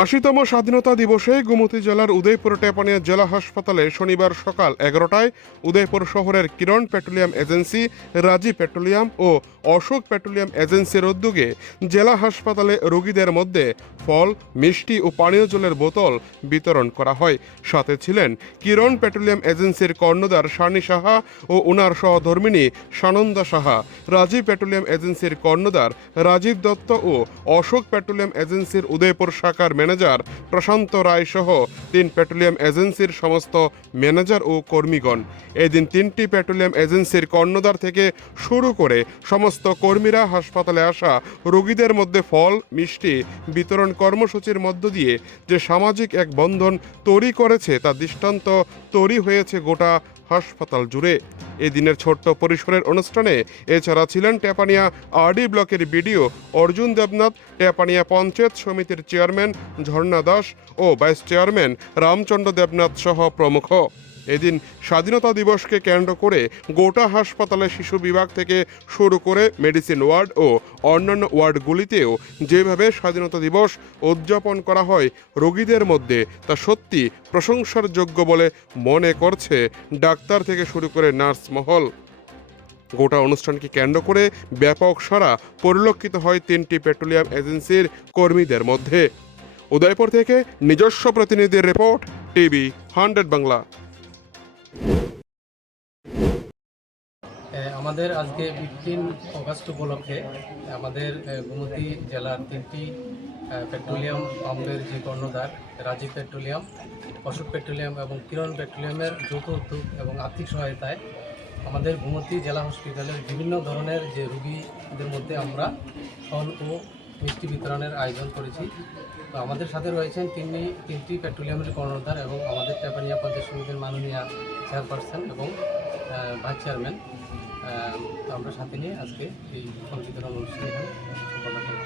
৮০তম স্বাধীনতা দিবসে গোমতী জেলার উদয়পুর টেপানিয়া জেলা হাসপাতালে শনিবার সকাল ১১টায় উদয়পুর শহরের কিরণ পেট্রোলিয়াম এজেন্সি, রাজীব পেট্রোলিয়াম ও অশোক পেট্রোলিয়াম এজেন্সির উদ্যোগে জেলা হাসপাতালে রোগীদের মধ্যে ফল, মিষ্টি ও পানীয় জলের বোতল বিতরণ করা হয়। সাথে ছিলেন কিরণ পেট্রোলিয়াম এজেন্সির কর্ণধার শানি সাহা ও ওনার সহধর্মিণী সানন্দা সাহা, রাজীব পেট্রোলিয়াম এজেন্সির কর্ণধার রাজীব দত্ত ও অশোক পেট্রোলিয়াম এজেন্সির উদয়পুর শাখার ম্যানেজার প্রশান্ত রায় সহ ৩ পেট্রোলিয়াম এজেন্সির সমস্ত ম্যানেজার ও কর্মীগণ। এদিন ৩টি পেট্রোলিয়াম এজেন্সির কর্ণধার থেকে শুরু করে সমস্ত কর্মীরা হাসপাতালে আসা রোগীদের মধ্যে ফল, মিষ্টি বিতরণ কর্মসূচির মধ্য দিয়ে যে সামাজিক এক বন্ধন তৈরি করেছে তা দৃষ্টান্ত তৈরি হয়েছে গোটা হাসপাতাল জুড়ে। এদিনের ছোট্ট পরিসরের অনুষ্ঠানে এছাড়া ছিলেন টেপানিয়া আরডি ব্লকের বিডিও অর্জুন দেবনাথ, টেপানিয়া পঞ্চায়েত সমিতির চেয়ারম্যান ঝর্ণা দাস ও ভাইস চেয়ারম্যান রামচন্দ্র দেবনাথ সহ প্রমুখ। এদিন স্বাধীনতা দিবসকে কেন্দ্র করে গোটা হাসপাতালে শিশু বিভাগ থেকে শুরু করে মেডিসিন ওয়ার্ড ও অন্যান্য ওয়ার্ডগুলিতেও যেভাবে স্বাধীনতা দিবস উদযাপন করা হয় রোগীদের মধ্যে, তা সত্যি প্রশংসার যোগ্য বলে মনে করছে ডাক্তার থেকে শুরু করে নার্স মহল। গোটা অনুষ্ঠানকে কেন্দ্র করে ব্যাপক সাড়া পরিলক্ষিত হয় 3টি পেট্রোলিয়াম এজেন্সির কর্মীদের মধ্যে। উদয়পুর থেকে নিজস্ব প্রতিনিধির রিপোর্ট, টিভি 100 বাংলা। আমাদের আজকে 15 অগাস্ট উপলক্ষে আমাদের গোমতী জেলার 3টি পেট্রোলিয়াম পাম্পের যে কর্ণধার রাজীব পেট্রোলিয়াম, অশোক পেট্রোলিয়াম এবং কিরণ পেট্রোলিয়ামের যৌথ উদ্যোগ এবং আর্থিক সহায়তায় আমাদের গোমতী জেলা হসপিটালের বিভিন্ন ধরনের যে রোগীদের মধ্যে আমরা ফল ও মিষ্টি বিতরণের আয়োজন করেছি। তো আমাদের সাথে রয়েছেন 3টি পেট্রোলিয়ামের কর্ণধার এবং আমাদের টেপানিয়া পঞ্চায়েত সমিতির মাননীয় চেয়ারপারসন এবং ভাইস চেয়ারম্যান। আমরা সাথে নিয়ে আজকে এই ফল বিতরণ অনুষ্ঠান সম্পন্ন করব।